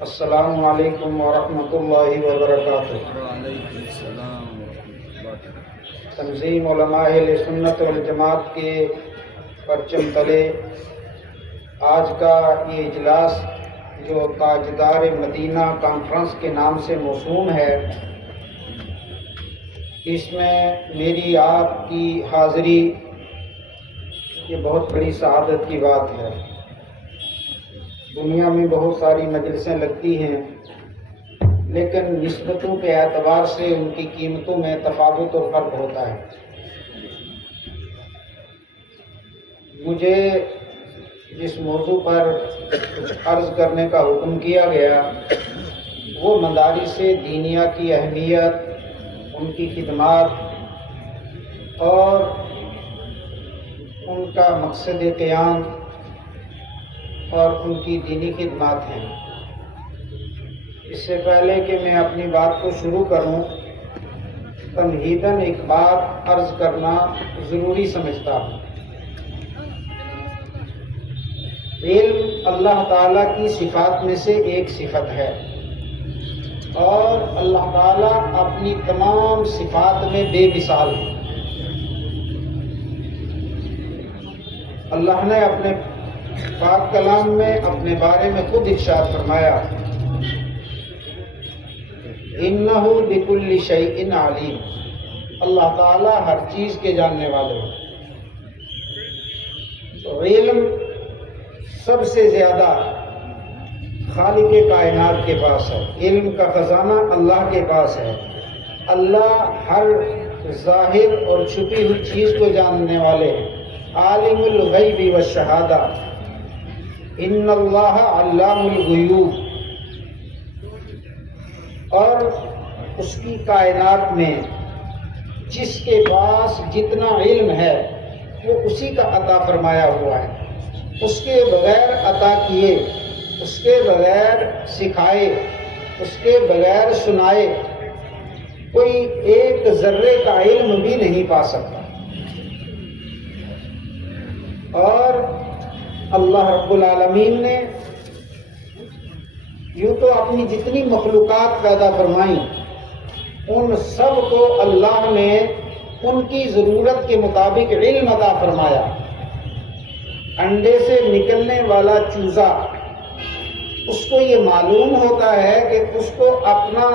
السلام علیکم ورحمۃ اللہ وبرکاتہ۔ وعلیکم السلام ورحمۃ اللہ۔ تنظیم علماء اہل سنت والجماعت کے پرچم تلے آج کا یہ اجلاس جو تاجدار مدینہ کانفرنس کے نام سے موسوم ہے، اس میں میری آپ کی حاضری یہ بہت بڑی سعادت کی بات ہے۔ دنیا میں بہت ساری مجلسیں لگتی ہیں، لیکن نسبتوں کے اعتبار سے ان کی قیمتوں میں تفاوت اور فرق ہوتا ہے۔ مجھے جس موضوع پر کچھ عرض کرنے کا حکم کیا گیا وہ مدارس دینیہ کی اہمیت، ان کی خدمات اور ان کا مقصد قیام اور ان کی دینی خدمات ہیں۔ اس سے پہلے کہ میں اپنی بات کو شروع کروں، تمہیداً ایک بات عرض کرنا ضروری سمجھتا ہوں۔ علم اللہ تعالیٰ کی صفات میں سے ایک صفت ہے، اور اللہ تعالیٰ اپنی تمام صفات میں بے مثال ہے۔ اللہ نے اپنے پاک کلام میں اپنے بارے میں خود ارشاد فرمایا، اِنَّهُ بِكُلِّ شَيْءٍ عَلِيمٌ، اللہ تعالیٰ ہر چیز کے جاننے والے ہیں۔ تو علم سب سے زیادہ خالق کائنات کے پاس ہے، علم کا خزانہ اللہ کے پاس ہے۔ اللہ ہر ظاہر اور چھپی ہوئی چیز کو جاننے والے ہیں۔ عالم الغیب والشہادہ، ان اللہ علام الغیوب۔ اور اس کی کائنات میں جس کے پاس جتنا علم ہے وہ اسی کا عطا فرمایا ہوا ہے، اس کے بغیر عطا کیے، اس کے بغیر سکھائے، اس کے بغیر سنائے کوئی ایک ذرے کا علم بھی نہیں پا سکتا۔ اور اللہ رب العالمین نے یوں تو اپنی جتنی مخلوقات پیدا فرمائیں، ان سب کو اللہ نے ان کی ضرورت کے مطابق علم عطا فرمایا۔ انڈے سے نکلنے والا چوزا، اس کو یہ معلوم ہوتا ہے کہ اس کو اپنا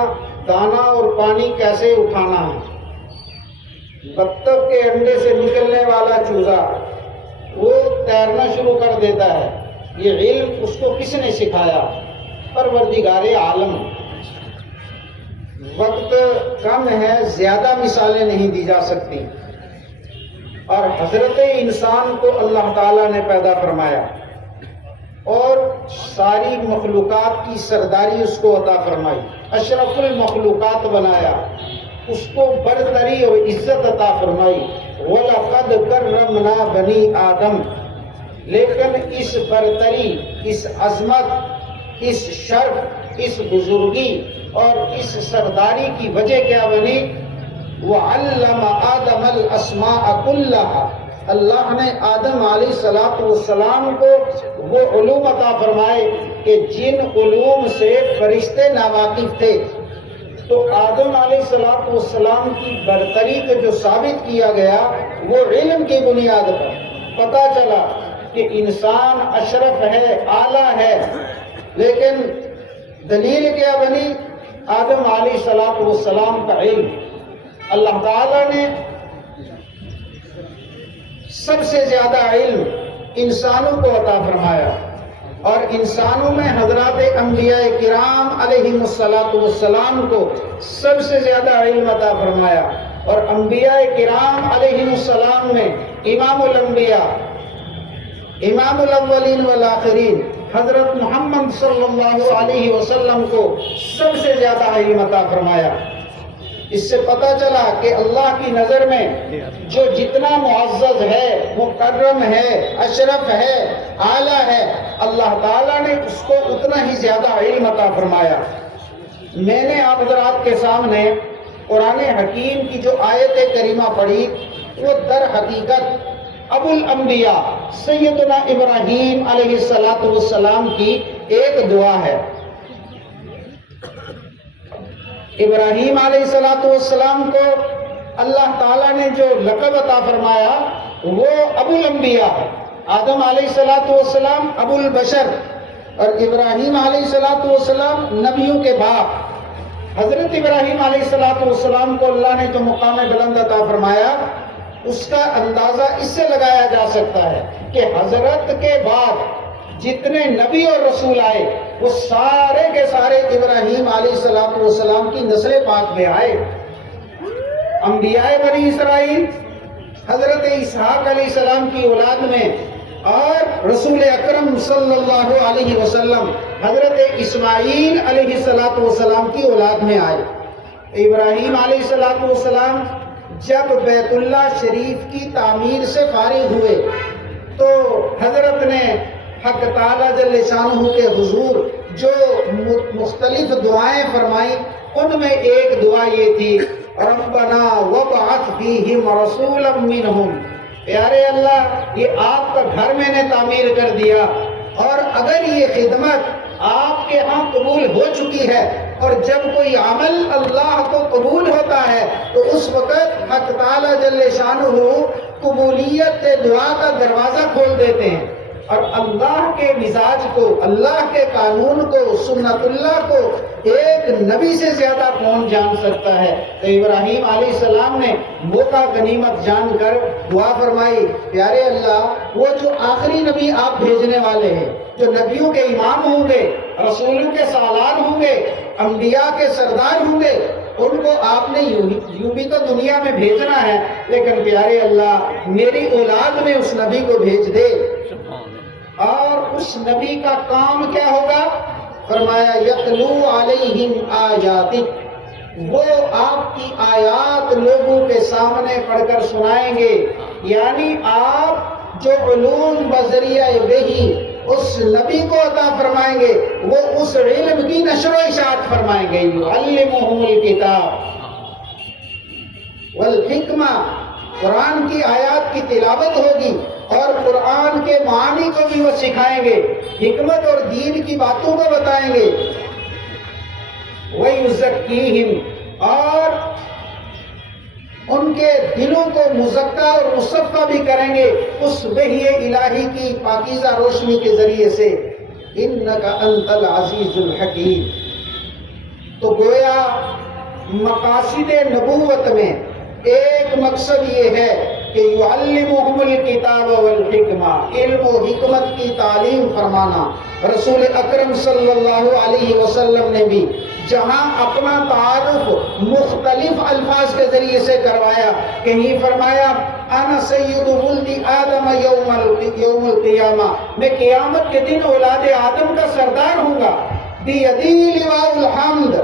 دانہ اور پانی کیسے اٹھانا ہے۔ بطخ کے انڈے سے نکلنے والا چوزا وہ تیرنا شروع کر دیتا ہے۔ یہ علم اس کو کس نے سکھایا؟ پروردگار عالم۔ وقت کم ہے، زیادہ مثالیں نہیں دی جا سکتی۔ اور حضرت انسان کو اللہ تعالیٰ نے پیدا فرمایا اور ساری مخلوقات کی سرداری اس کو عطا فرمائی، اشرف المخلوقات بنایا، اس کو برتری اور عزت عطا فرمائی۔ وَلَقَدْ كَرَّمْنَا بَنِي آدم، لیکن اس برتری، اس عظمت، اس شرف، اس بزرگی اور اس سرداری کی وجہ کیا بنی؟ وَعَلَّمَ آدَمَ الْأَسْمَاءَ كُلَّهَا، اللہ نے آدم علیہ السلام کو وہ علوم عطا فرمائے کہ جن علوم سے فرشتے ناواقف تھے۔ تو آدم علیہ السلام کی برتری کو جو ثابت کیا گیا وہ علم کی بنیاد پر پتہ چلا کہ انسان اشرف ہے، اعلیٰ ہے، لیکن دلیل کیا بنی؟ آدم علیہ السلام کا علم۔ اللہ تعالیٰ نے سب سے زیادہ علم انسانوں کو عطا فرمایا، اور انسانوں میں حضرات انبیاء کرام علیہم السلام کو سب سے زیادہ علم عطا فرمایا، اور انبیاء کرام علیہم السلام میں امام الانبیاء، امام الاولین والآخرین حضرت محمد صلی اللہ علیہ وسلم کو سب سے زیادہ علم عطا فرمایا۔ اس سے پتہ چلا کہ اللہ کی نظر میں جو جتنا معزز ہے، مکرم ہے، اشرف ہے، اعلیٰ ہے، اللہ تعالیٰ نے اس کو اتنا ہی زیادہ علم عطا فرمایا۔ میں نے آپ حضرات کے سامنے قرآن حکیم کی جو آیت کریمہ پڑھی وہ در حقیقت ابو الانبیاء سیدنا ابراہیم علیہ السلام کی ایک دعا ہے۔ ابراہیم علیہ السلام کو اللہ تعالیٰ نے جو لقب عطا فرمایا وہ ابو الانبیاء ہے. آدم علیہ السلام ابو البشر اور ابراہیم علیہ السلام نبیوں کے باپ. حضرت ابراہیم علیہ السلام کو اللہ نے جو مقام بلند عطا فرمایا اس کا اندازہ اس سے لگایا جا سکتا ہے کہ حضرت کے بعد جتنے نبی اور رسول آئے وہ سارے کے سارے ابراہیم علیہ السلام کی نسل پاک میں آئے. انبیاء بنی اسرائیل حضرت اسحاق علیہ السلام کی اولاد میں اور رسول اکرم صلی اللہ علیہ وسلم حضرت اسماعیل علیہ السلام کی اولاد میں آئے. ابراہیم علیہ السلام جب بیت اللہ شریف کی تعمیر سے فارغ ہوئے تو حضرت نے حق تعالیٰ جل شانہ کے حضور جو مختلف دعائیں فرمائیں ان میں ایک دعا یہ تھی ربنا وابعث فیہم رسولا منہم. پیارے اللہ یہ آپ کا گھر میں نے تعمیر کر دیا اور اگر یہ خدمت آپ کے ہاں قبول ہو چکی ہے اور جب کوئی عمل اللہ کو قبول ہوتا ہے تو اس وقت حق تعالیٰ جل شانہ قبولیت دعا کا دروازہ کھول دیتے ہیں اور اللہ کے مزاج کو اللہ کے قانون کو سنت اللہ کو ایک نبی سے زیادہ کون جان سکتا ہے. تو ابراہیم علیہ السلام نے موقع غنیمت جان کر دعا فرمائی پیارے اللہ وہ جو آخری نبی آپ بھیجنے والے ہیں جو نبیوں کے امام ہوں گے رسولوں کے سالار ہوں گے انبیاء کے سردار ہوں گے ان کو آپ نے یوں بھی تو دنیا میں بھیجنا ہے لیکن پیارے اللہ میری اولاد میں اس نبی کو بھیج دے. اور اس نبی کا کام کیا ہوگا؟ فرمایا یتلو علیہم آیاتک وہ آپ کی آیات لوگوں کے سامنے پڑھ کر سنائیں گے. یعنی آپ جو علوم بذریعہ وحی اس نبی کو عطا فرمائیں گے وہ اس علم کی نشر و اشاعت فرمائیں گے. یعلمہم الکتاب والحکمہ قرآن کی آیات کی تلاوت ہوگی اور قرآن کے معنی کو بھی وہ سکھائیں گے حکمت اور دین کی باتوں کو بتائیں گے. وَيُزَكِّيهِمْ اور ان کے دلوں کو مزکہ اور مصفہ بھی کریں گے اس وحی الہی کی پاکیزہ روشنی کے ذریعے سے. اِنَّكَ أَنْتَ الْعَزِيزُ الْحَكِيمُ. تو گویا مقاصد نبوت میں ایک مقصد یہ ہے کہ یعلمہم الکتاب والحکمہ علم و حکمت کی تعلیم فرمانا. رسول اکرم صلی اللہ علیہ وسلم نے بھی جہاں اپنا تعارف مختلف الفاظ کے ذریعے سے کروایا کہیں فرمایا انا سید ولد آدم یوم القیامہ میں قیامت کے دن اولاد آدم کا سردار ہوں گا. بیدی لواء الحمد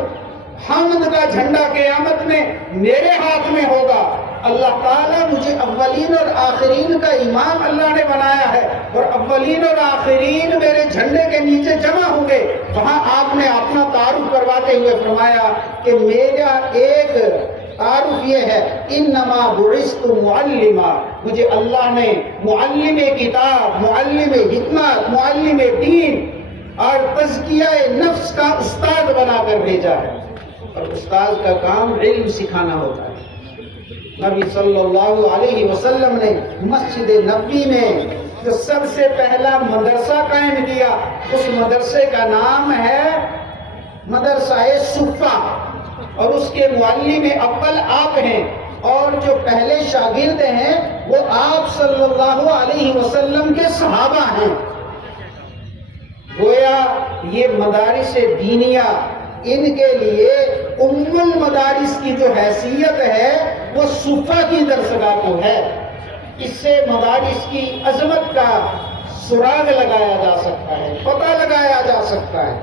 حمد کا جھنڈا قیامت میں میرے ہاتھ میں ہوگا. اللہ تعالیٰ مجھے اولین اور آخرین کا امام اللہ نے بنایا ہے اور اولین اور آخرین میرے جھنڈے کے نیچے جمع ہوں گے. وہاں آپ نے اپنا تعارف کرواتے ہوئے فرمایا کہ میرا ایک تعارف یہ ہے انما بعثت معلما مجھے اللہ نے معلم کتاب معلم حکمت معلم دین اور تزکیہ نفس کا استاد بنا کر بھیجا ہے. اور استاد کا کام علم سکھانا ہوتا ہے. نبی صلی اللہ علیہ وسلم نے مسجد نبوی میں جو سب سے پہلا مدرسہ قائم کیا اس مدرسے کا نام ہے مدرسہ صفہ اور اس کے معلم اول آپ ہیں اور جو پہلے شاگرد ہیں وہ آپ صلی اللہ علیہ وسلم کے صحابہ ہیں. گویا یہ مدارس دینیہ ان کے لیے ام المدارس کی جو حیثیت ہے وہ صفہ کی درسگاہ کو ہے. اس سے مدارس کی عظمت کا سراغ لگایا جا سکتا ہے پتہ لگایا جا سکتا ہے.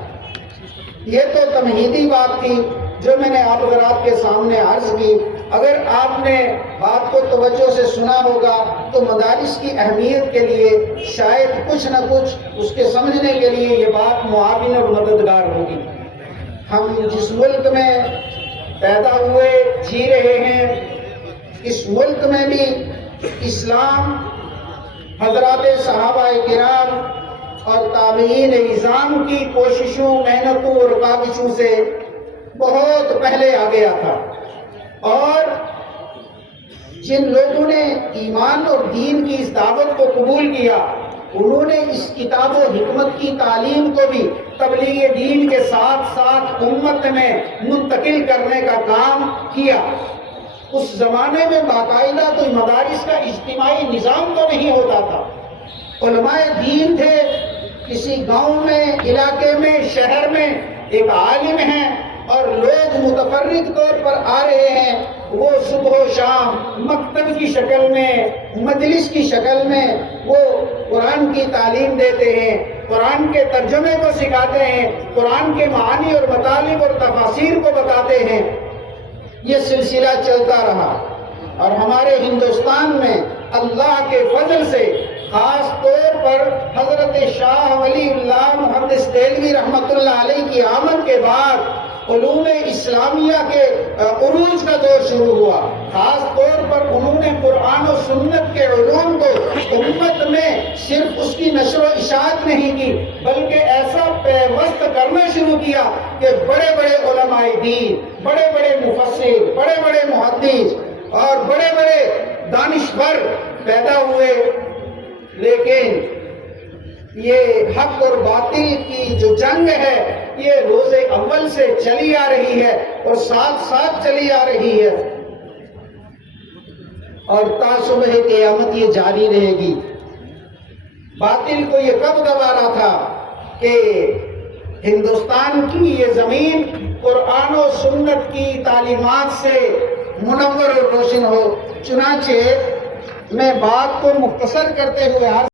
یہ تو تمہیدی بات تھی جو میں نے آپ حضرات کے سامنے عرض کی. اگر آپ نے بات کو توجہ سے سنا ہوگا تو مدارس کی اہمیت کے لیے شاید کچھ نہ کچھ اس کے سمجھنے کے لیے یہ بات معاون اور مددگار ہوگی. ہم جس ملک میں پیدا ہوئے جی رہے ہیں اس ملک میں بھی اسلام حضرات صحابہ کرام اور تابعین اعظام کی کوششوں محنتوں اور کاوشوں سے بہت پہلے آ گیا تھا، اور جن لوگوں نے ایمان اور دین کی اس دعوت کو قبول کیا انہوں نے اس کتاب و حکمت کی تعلیم کو بھی تبلیغ دین کے ساتھ ساتھ امت میں منتقل کرنے کا کام کیا۔ اس زمانے میں باقاعدہ کوئی مدارس کا اجتماعی نظام تو نہیں ہوتا تھا، علماء دین تھے، کسی گاؤں میں، علاقے میں، شہر میں ایک عالم ہے اور لوگ متفرق طور پر آ رہے ہیں، وہ صبح و شام مکتب کی شکل میں، مجلس کی شکل میں وہ قرآن کی تعلیم دیتے ہیں، قرآن کے ترجمے کو سکھاتے ہیں، قرآن کے معانی اور مطالب اور تفاسیر کو بتاتے ہیں۔ یہ سلسلہ چلتا رہا، اور ہمارے ہندوستان میں اللہ کے فضل سے خاص طور پر حضرت شاہ ولی اللہ محدث دہلوی رحمۃ اللہ علیہ کی آمد کے بعد علوم اسلامیہ کے عروج کا دور شروع ہوا۔ خاص طور پر انہوں نے قرآن و سنت کے علوم کو امت میں صرف اس کی نشر و اشاعت نہیں کی، بلکہ ایسا پیوست کرنا شروع کیا کہ بڑے بڑے علماء دین، بڑے بڑے مفسر، بڑے بڑے محدث اور بڑے بڑے دانشور پیدا ہوئے۔ لیکن یہ حق اور باطل کی جو جنگ ہے یہ روز اول سے چلی آ رہی ہے اور ساتھ ساتھ چلی آ رہی ہے، اور تا صبح قیامت یہ جاری رہے گی۔ باطل کو یہ کب گوارا تھا کہ ہندوستان کی یہ زمین قرآن و سنت کی تعلیمات سے منور اور روشن ہو۔ چنانچہ میں بات کو مختصر کرتے ہوئے